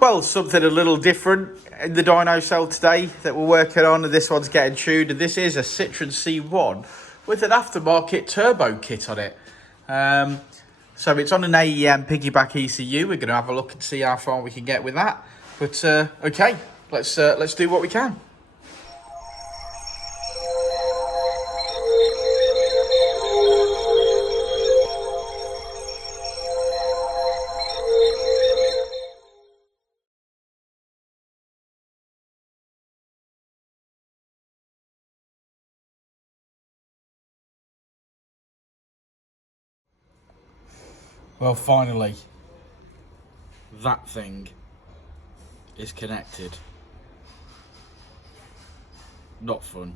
Well, something a little different in the dyno cell today that we're working on, and this one's getting tuned, and this is a Citroen C1 with an aftermarket turbo kit on it. So it's on an AEM Piggyback ECU. We're going to have a look and see how far we can get with that. But okay, let's do what we can. Well, finally, that thing is connected. Not fun.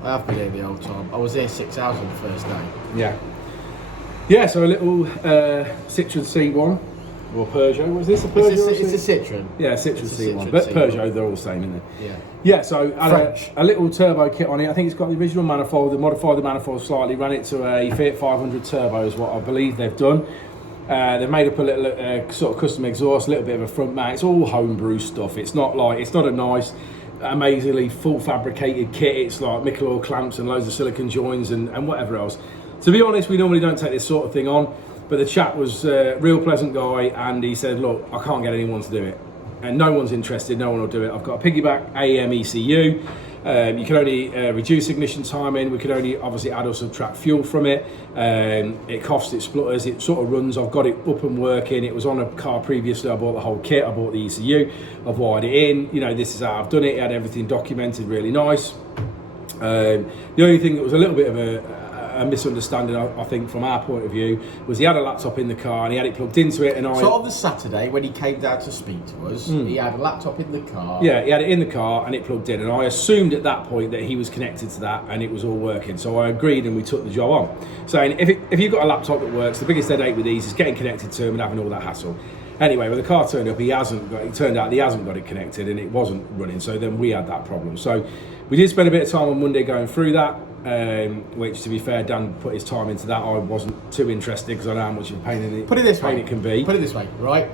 I have been here the whole time. I was here 6 hours on the first day. Yeah, so a little Citroen C1 or Peugeot. Was this a Peugeot? It's a Citroen. Yeah, Citroen C1. Citroen But C1. Peugeot, they're all the same, isn't they? Yeah. Yeah, so a little turbo kit on it. I think it's got the original manifold. They modified the manifold slightly, ran it to a Fiat 500 turbo is what I believe they've done. They've made up a little sort of custom exhaust, a little bit of a front mount. It's all homebrew stuff. It's not a nice, amazingly full fabricated kit. It's like nickel oil clamps and loads of silicon joins and whatever else. To be honest, we normally don't take this sort of thing on, but the chap was a real pleasant guy, and he said, look, I can't get anyone to do it. And no one's interested, no one will do it. I've got a Piggyback AEM ECU. You can only reduce ignition timing. We can only obviously add or subtract fuel from it. It coughs, it splutters, it sort of runs. I've got it up and working. It was on a car previously. I bought the whole kit. I bought the ECU. I've wired it in. You know, this is how I've done it. It had everything documented really nice. The only thing that was a little bit of a misunderstanding, I think, from our point of view, was he had a laptop in the car and he had it plugged into it. And so on the Saturday, when he came down to speak to us, he had a laptop in the car. Yeah, he had it in the car and it plugged in. And I assumed at that point that he was connected to that and it was all working. So I agreed and we took the job on. Saying, if you've got a laptop that works, the biggest headache with these is getting connected to them and having all that hassle. Anyway, when the car turned up, it turned out he hasn't got it connected and it wasn't running. So then we had that problem. So we did spend a bit of time on Monday going through that. Which, to be fair, Dan put his time into that. I wasn't too interested because I know how much of a pain it can be. Put it this way, right?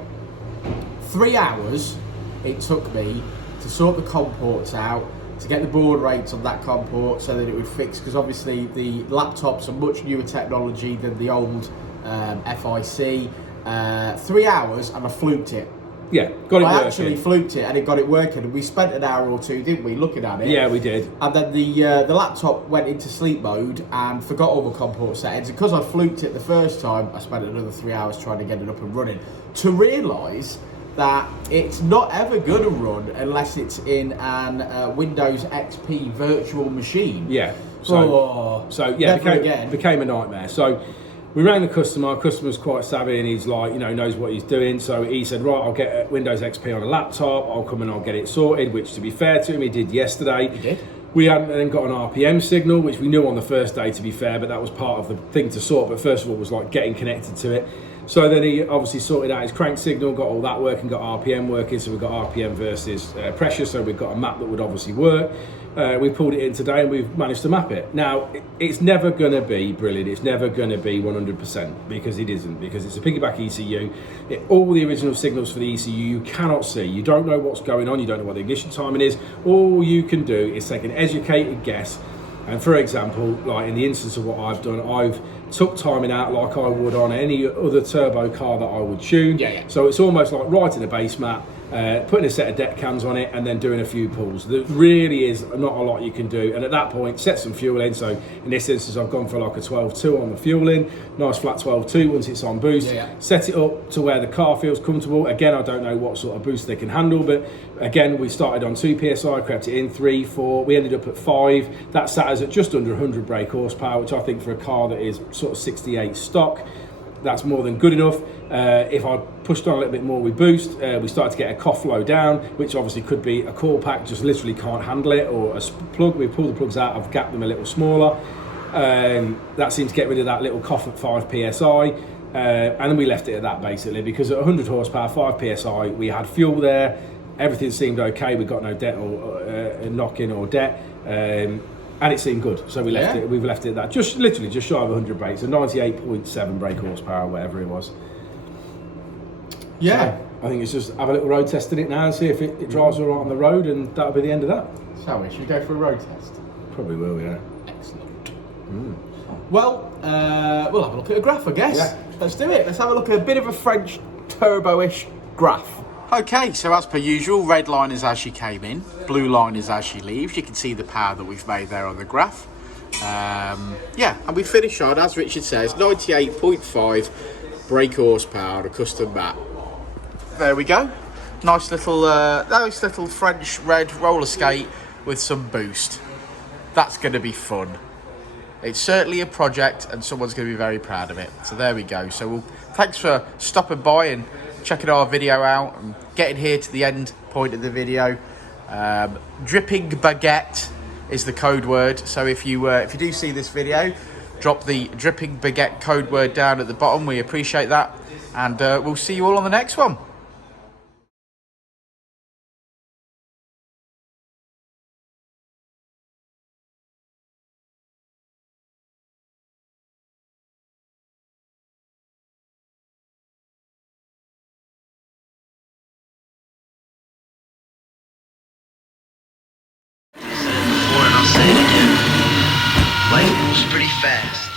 3 hours it took me to sort the COM ports out, to get the baud rates on that COM port so that it would fix, because obviously the laptops are much newer technology than the old FIC. 3 hours and I fluked it. Yeah, got it working. I actually fluked it and it got it working. We spent an hour or two, didn't we, looking at it? Yeah, we did. And then the laptop went into sleep mode and forgot all the COM port settings. And because I fluked it the first time, I spent another 3 hours trying to get it up and running. To realise that it's not ever going to run unless it's in an Windows XP virtual machine. Yeah. So yeah, became a nightmare. So we rang the customer. Customer's quite savvy and he's like, knows what he's doing. So he said, right, I'll get Windows XP on a laptop. I'll come and I'll get it sorted, which to be fair to him, he did yesterday. He did. We hadn't then got an RPM signal, which we knew on the first day, to be fair, but that was part of the thing to sort. But first of all, was like getting connected to it. So then he obviously sorted out his crank signal, got all that working, got RPM working. So we've got RPM versus pressure. So we've got a map that would obviously work. We pulled it in today and we've managed to map it. Now, it's never going to be brilliant. It's never going to be 100% because it isn't, because it's a piggyback ECU. All the original signals for the ECU you cannot see. You don't know what's going on. You don't know what the ignition timing is. All you can do is take an educated guess. And for example, like in the instance of what I've done, I've took timing out like I would on any other turbo car that I would tune. Yeah. So it's almost like writing a base map, putting a set of deck cans on it and then doing a few pulls. There really is not a lot you can do. And at that point, set some fuel in. So in this instance, I've gone for like a 12.2 on the fuel in, nice flat 12.2 once it's on boost. Yeah. Set it up to where the car feels comfortable. Again, I don't know what sort of boost they can handle, but again, we started on 2 PSI, crept it in 3, 4, we ended up at 5. That sat us at just under 100 brake horsepower, which I think for a car that is sort of 68 stock, that's more than good enough. If I pushed on a little bit more with boost, we started to get a cough flow down, which obviously could be a core pack just literally can't handle it, or a plug. We pulled the plugs out, I've gapped them a little smaller. That seemed to get rid of that little cough at 5 PSI. And then we left it at that basically, because at 100 horsepower, 5 PSI, we had fuel there, everything seemed okay, we got no debt or knock-in or debt. And it seemed good, so we left it. We've left it at that, just literally just shy of 100 brakes, so 98.7 brake horsepower, whatever it was. Yeah. So I think it's just have a little road test in it now and see if it drives all right on the road, and that'll be the end of that. Shall we? Should we go for a road test? Probably will, yeah. Excellent. Well, we'll have a look at a graph, I guess. Yeah. Let's do it. Let's have a look at a bit of a French turbo-ish graph. Okay, so as per usual, red line is as she came in, blue line is as she leaves. You can see the power that we've made there on the graph. Yeah, and we finish on, as Richard says, 98.5 brake horsepower on a custom map. There we go. Nice little French red roller skate with some boost. That's going to be fun. It's certainly a project and someone's going to be very proud of it. So there we go. So thanks for stopping by and checking our video out and getting here to the end point of the video. Dripping baguette is the code word. So if you do see this video, drop the dripping baguette code word down at the bottom. We appreciate that, and we'll see you all on the next one. Before, and I'll say it again. Life moves pretty fast.